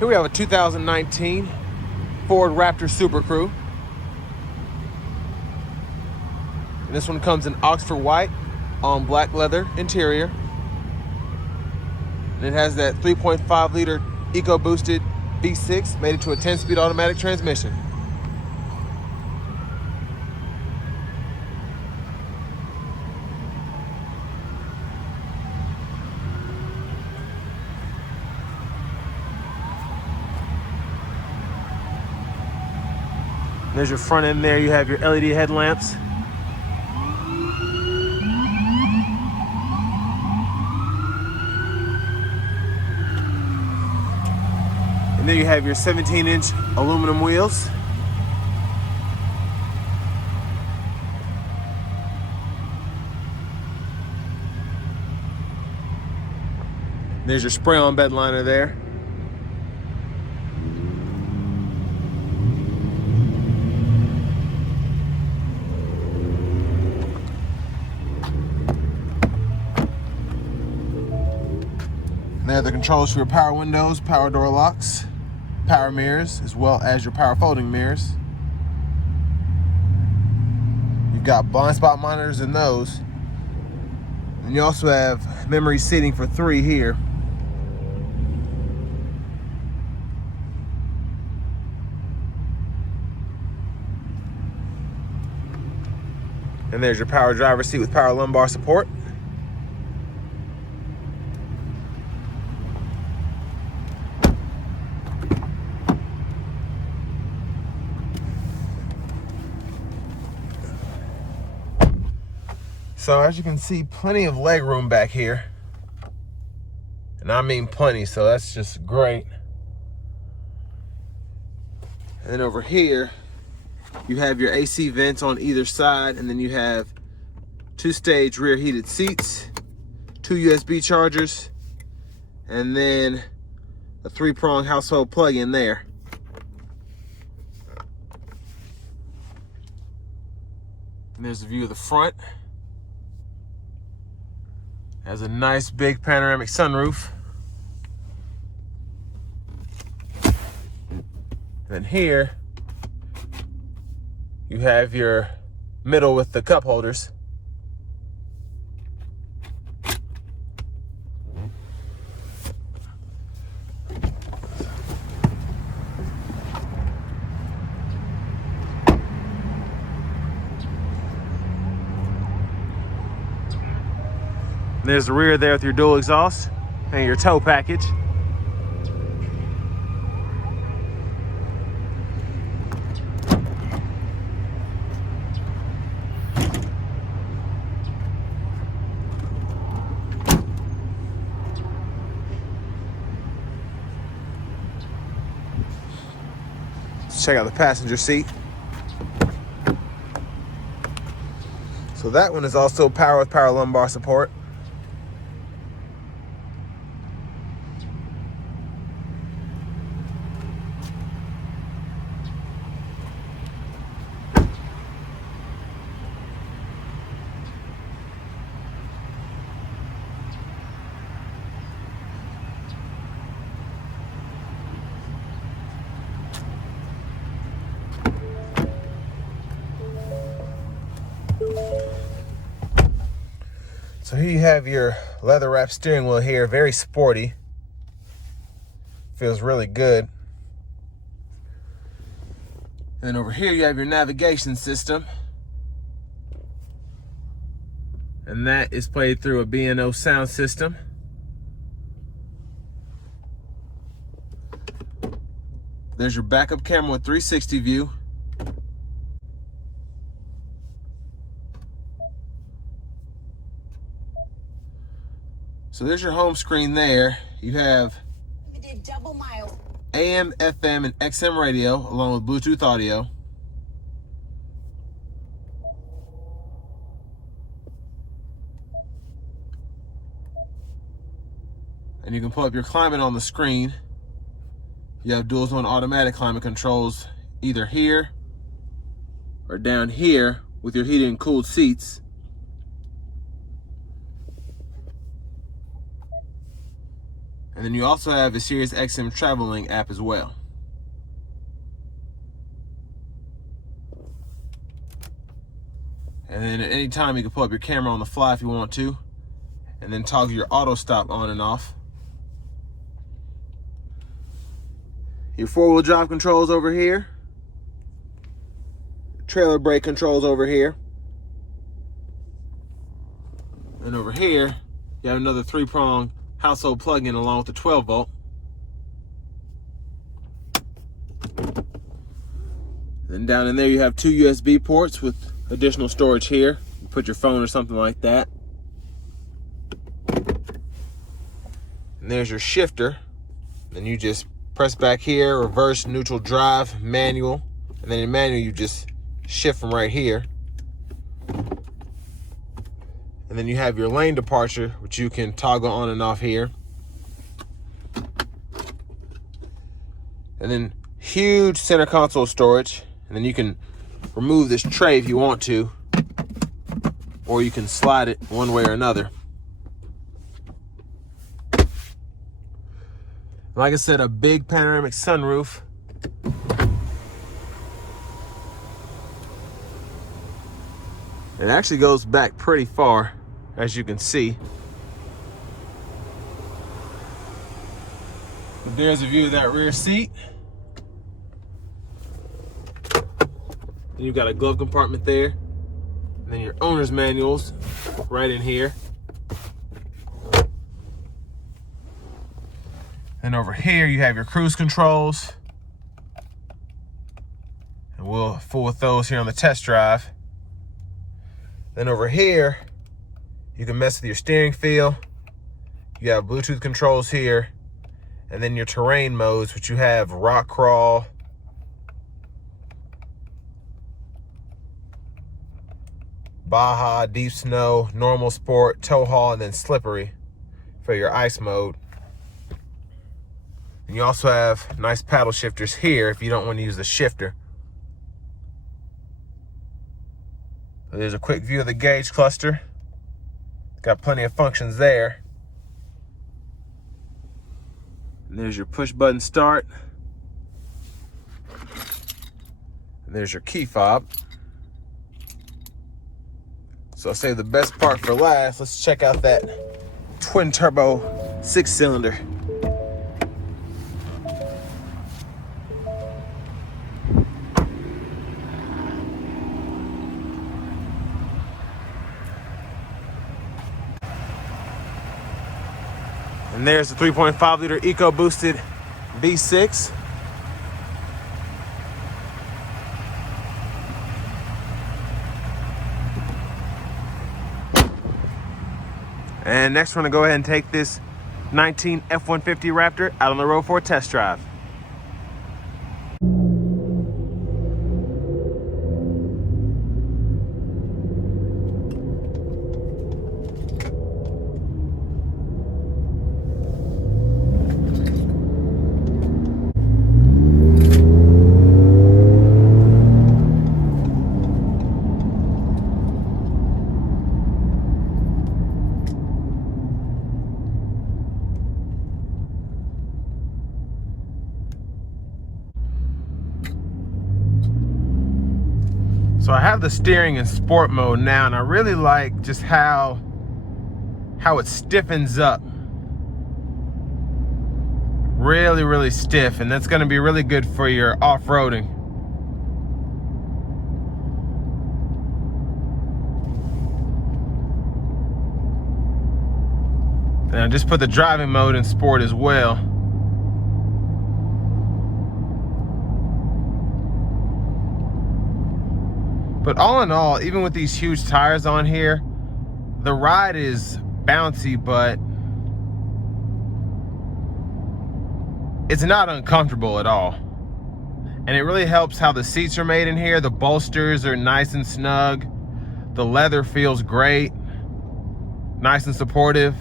Here we have a 2019 Ford Raptor Supercrew. And this one comes in Oxford white on black leather interior. And it has that 3.5 liter Ecoboost V6 made into a 10-speed automatic transmission. There's your front end there. You have your LED headlamps. And then you have your 17-inch aluminum wheels. There's your spray-on bed liner there. There are the controls for your power windows, power door locks, power mirrors, as well as your power folding mirrors. You've got blind spot monitors in those. And you also have memory seating for 3 here. And there's your power driver's seat with power lumbar support. So as you can see, plenty of leg room back here. And I mean plenty, so that's just great. And then over here, you have your AC vents on either side, and then you have 2-stage rear heated seats, 2 USB chargers, and then a 3-prong household plug-in there. And there's a view of the front. Has a nice big panoramic sunroof. And here you have your middle with the cup holders. There's the rear there with your dual exhaust and your tow package. Let's check out the passenger seat. So that one is also powered with power lumbar support. So here you have your leather wrapped steering wheel here, very sporty. Feels really good. And then over here you have your navigation system. And that is played through a B&O sound system. There's your backup camera with 360 view. So there's your home screen there. You have AM, FM, and XM radio, along with Bluetooth audio. And you can pull up your climate on the screen. You have dual zone automatic climate controls either here or down here with your heated and cooled seats. And then you also have a Sirius XM traveling app as well. And then at any time you can pull up your camera on the fly if you want to, and then toggle your auto stop on and off. Your 4-wheel drive controls over here. Trailer brake controls over here. And over here, you have another 3-prong household plug-in along with the 12-volt. Then down in there you have 2 USB ports with additional storage here. You put your phone or something like that. And there's your shifter. Then you just press back here, reverse, neutral, drive, manual. And then in manual you just shift from right here. And then you have your lane departure, which you can toggle on and off here. And then huge center console storage. And then you can remove this tray if you want to, or you can slide it one way or another. Like I said, a big panoramic sunroof. It actually goes back pretty far, as you can see. But there's a view of that rear seat. Then you've got a glove compartment there. And then your owner's manuals right in here. And over here you have your cruise controls. And we'll fool with those here on the test drive. Then over here, you can mess with your steering feel. You have Bluetooth controls here. And then your terrain modes, which you have rock crawl, Baja, deep snow, normal sport, tow haul, and then slippery for your ice mode. And you also have nice paddle shifters here if you don't want to use the shifter. So there's a quick view of the gauge cluster. Got plenty of functions there. And there's your push button start. And there's your key fob. So I'll save the best part for last. Let's check out that twin turbo 6-cylinder. And there's the 3.5 liter Ecoboost V6. And next we're gonna go ahead and take this 19 F-150 Raptor out on the road for a test drive. So I have the steering in sport mode now, and I really like just how it stiffens up. Really, really stiff, and that's gonna be really good for your off-roading. And I just put the driving mode in sport as well. But all in all, even with these huge tires on here, the ride is bouncy, but it's not uncomfortable at all. And it really helps how the seats are made in here. The bolsters are nice and snug. The leather feels great, nice and supportive.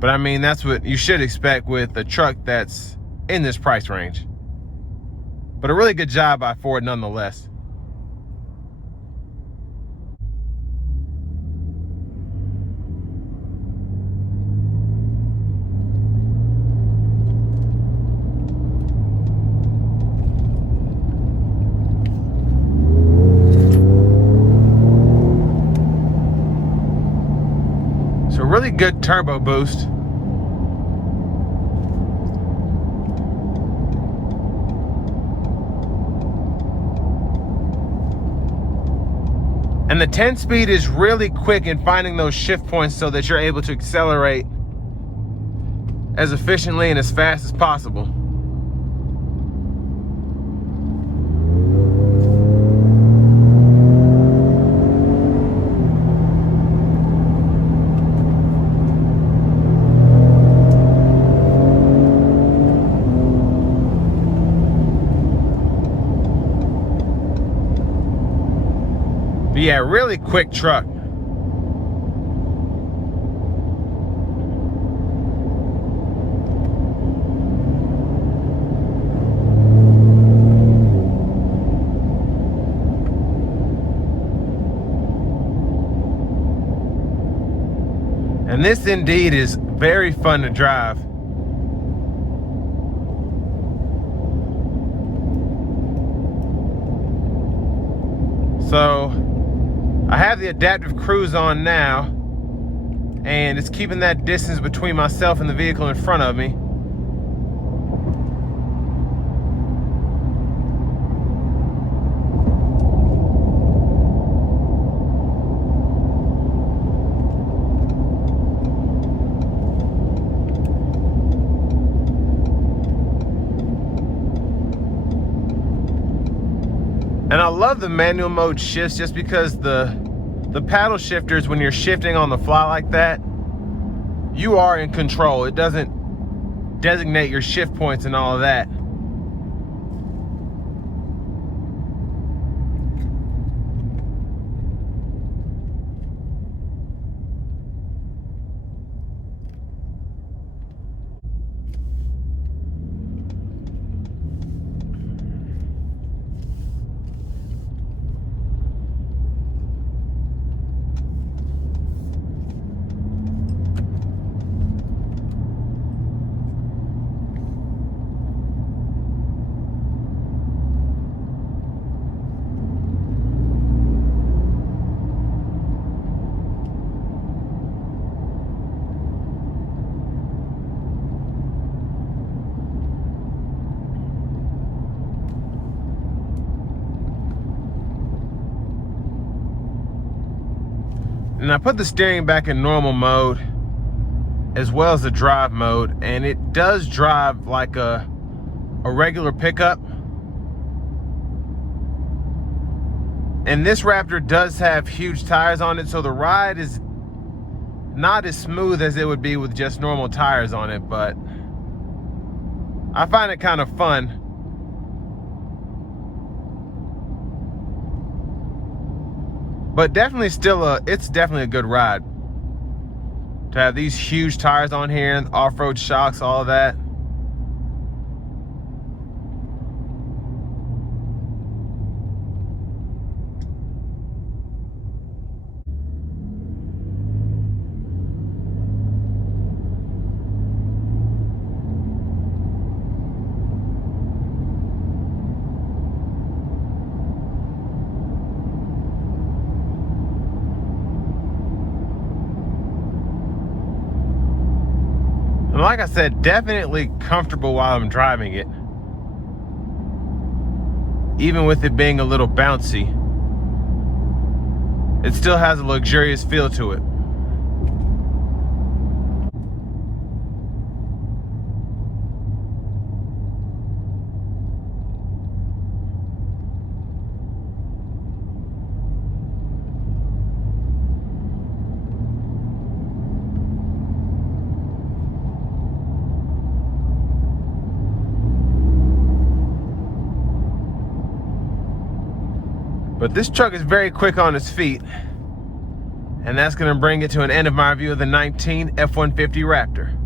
But I mean, that's what you should expect with a truck that's in this price range. But a really good job by Ford nonetheless. really good turbo boost. And the 10-speed is really quick in finding those shift points so that you're able to accelerate as efficiently and as fast as possible. But yeah, really quick truck. And this indeed is very fun to drive. So I have the adaptive cruise on now, and it's keeping that distance between myself and the vehicle in front of me. And I love the manual mode shifts just because the paddle shifters, when you're shifting on the fly like that, you are in control. It doesn't designate your shift points and all of that. And I put the steering back in normal mode as well as the drive mode, and it does drive like a regular pickup. And this Raptor does have huge tires on it, so the ride is not as smooth as it would be with just normal tires on it, but I find it kind of fun. But definitely still it's definitely a good ride to have these huge tires on here and off-road shocks, all of that. And like I said, definitely comfortable while I'm driving it. Even with it being a little bouncy, it still has a luxurious feel to it. But this truck is very quick on its feet. And that's going to bring it to an end of my review of the 19 F-150 Raptor.